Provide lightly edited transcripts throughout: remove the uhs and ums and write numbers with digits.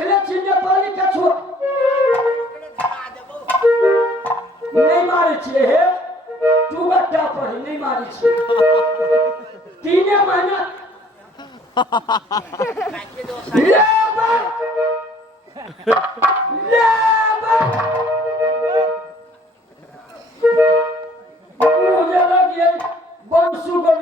देखले छी नेपाली कछुआ नहीं मारे छिए हे तू बट्टा पर नहीं मारे छिए 3 महीना ले मुझे लगे बंसू को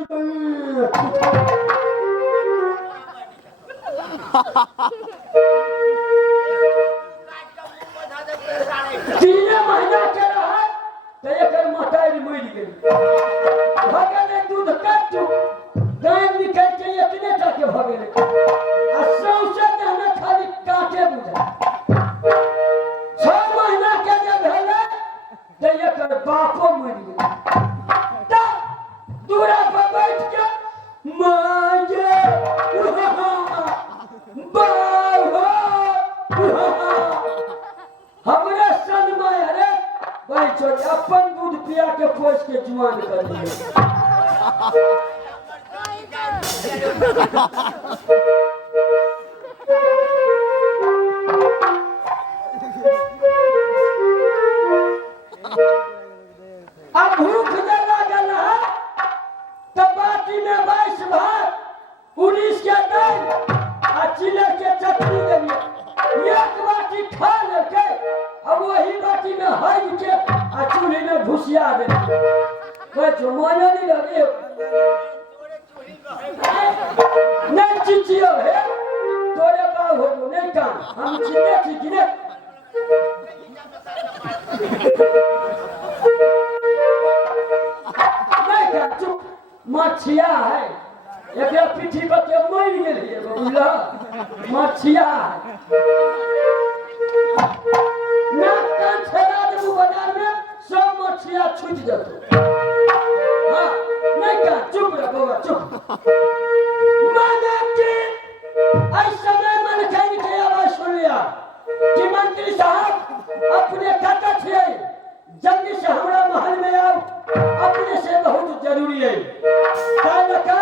3 महीना के रहा तो एकर मटाई मर गई भगले दूध काटू गाय निकल के इतने तक भगले आ सौसे हमें खाली काटे बुझा 6 महीना के जब भेले तो एकर बापो मर गई तब दूरा पर बैठ के मांगे हमरे सन में अरे भाई छोड़ अपन दूध पिया के पोस के जुआन कर दिए अब भूख लागल है तो बाटी में 22 भात 19 के दाल आ चिले के चटनी देलिए एक बाटी खा लेके अब वही बाटी में हई के आ चूल्हे में घुसिया दे कोई जुमाना नहीं लगे नहीं चिचियो है तोरे बा हो नहीं काम हम चिते चिने नहीं का चुप मछिया है एकरा पीठी पर के मर गेल है बुला मछिया नाक कान छेड़ा देबू बाजार में सब मछिया छूट जतो हां नहीं का चुप रह बाबा चुप माने कि आई समय मन खाई के आवाज सुन लिया कि मंत्री साहब अपने काका छिए जल्दी से हमरा महल में आओ अपने से बहुत जरूरी है काका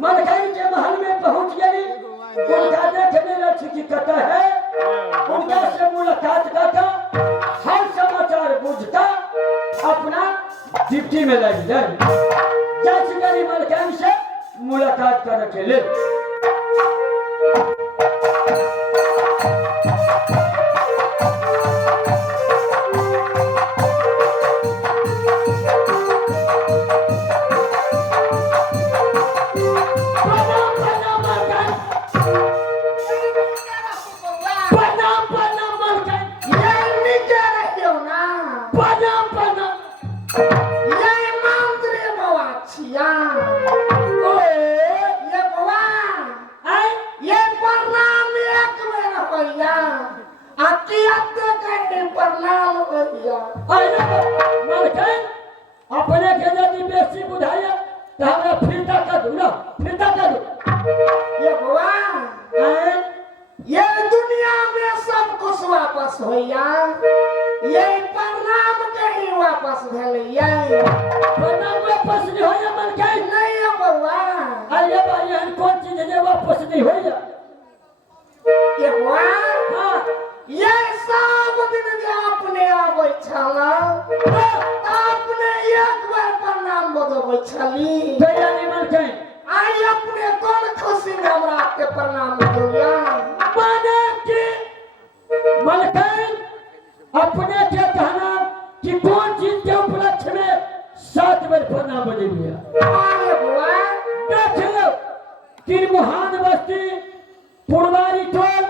मन खाई के महल में पहुंच गई उनका देखने लक्ष्य की कथा है उनका से मुलाकात करता हर समाचार बुझता अपना ड्यूटी में लग जाए जैसे गरी मलकान से मुलाकात करने के लिए अपने के यदि बेसी बुझाइए तो हमरा फिरता कर दो ना फिरता कर दो ये भगवान ये दुनिया में सब कुछ वापस होइया ये प्रणाम कहीं वापस भेलैया प्रणाम वापस नहीं होइया मन के नहीं है भगवान अरे भाई हम कौन चीज है वापस नहीं होइया ये भगवान हां ये सब दिन जे अपने आबै छला अपने एक बार प्रणाम बदबै छली दया नहीं मन के आई अपने कौन खुशी में हमरा आपके प्रणाम दिया माने कि मलकान अपने के कहना कि कौन चीज के उपलक्ष्य में 7 बार प्रणाम बोलिए अरे भगवान देख लो तिरमुहान बस्ती पुरवारी टोल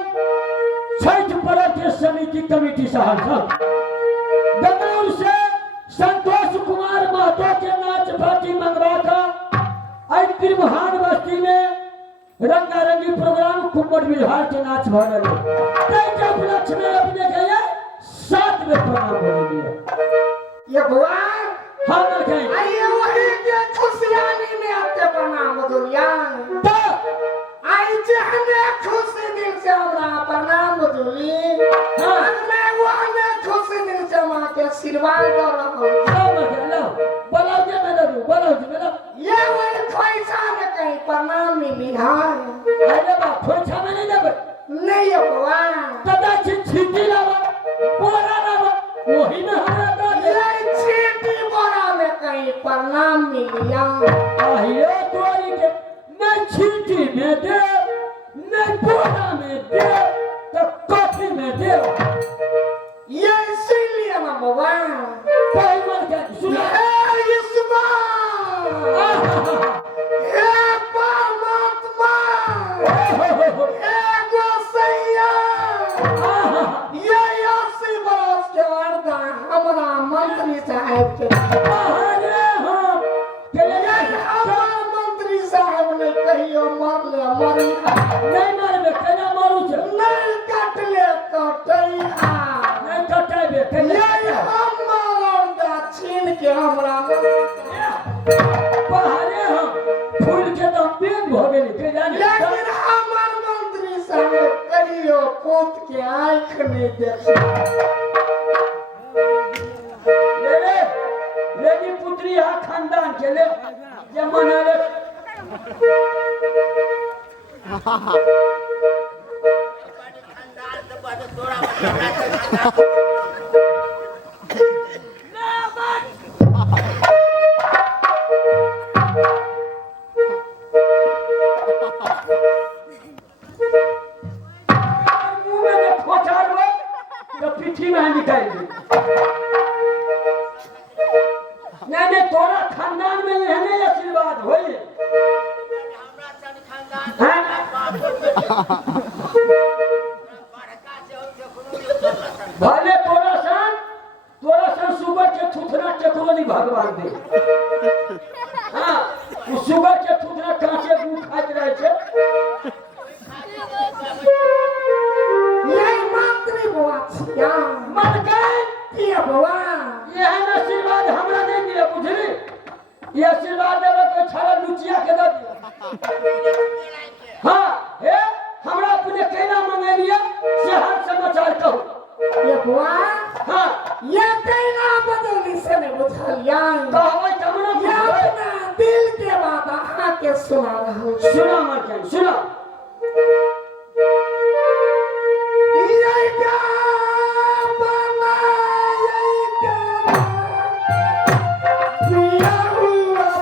छठ पर्व के समिति कमेटी सहरसा दमौर से संतोष कुमार महतो के नाच पार्टी मंगवा का तिरमुहान बस्ती में रंगारंगी प्रोग्राम कुंवर विहार के नाच भरल के उपलक्ष्य में अपने गए 7 बार प्रणाम बोलिए ये भगवान हाँ गए आइए वही के खुशियानी में आपके प्रणाम दुनिया तो आई जहने खुशी दिल से हमरा प्रणाम दुली हाँ मैं वहने खुशी दिल से मां के आशीर्वाद दो रहा बोलाओ जे मैं ये वही पैसा में कहीं प्रणाम मिली हां अरे बा खोइछा में नहीं देबे नहीं है भगवान बोरा में दे तो कॉफी में दे ये इसीलिए ना बाबा कोई मर गया सुना हे परमात्मा एगो सैया ये 80 बरस के अर्धा हमरा मंत्री साहब के हमार मंत्री साहब ने कहियो मरले मरी नहीं मारबे केना मारू छे नहीं काटले कटई नहीं कटाबे केना ये हमारा दक्षिण के हमरा पहाड़े हम फूल के तो पेन भ गेली के जाने लेकिन हमार मंत्री साहब कहियो पूत के आंख नहीं देख लेनी पुत्री हा खानदान के ले जे मनाले मुंह में खोचारवे तो पीठी में निकाल दे नहीं तोरा खानदान में रहने आशीर्वाद होई भले तोरा सन सुगर के थुथना चकरो नहीं भगवान दे हाँ उस सुगर के थुथना कांचे दूध खाइत रहे छे यही मंत्री बुआ छिया मन गए ये बुआ यह आशीर्वाद हमरा नहीं दिया बुझली ये आशीर्वाद देवे कोई छाड़ा लुचिया के दे दिया हाँ हे हमरा अपने कहना मंगे लिया से हर समाचार कहो ये बुआ हाँ ये कहना बदली से नहीं बुझलिया कहबै तब न ये बुझबै अपना दिल के बात आहा के सुना रहल छी। सुना मत सुना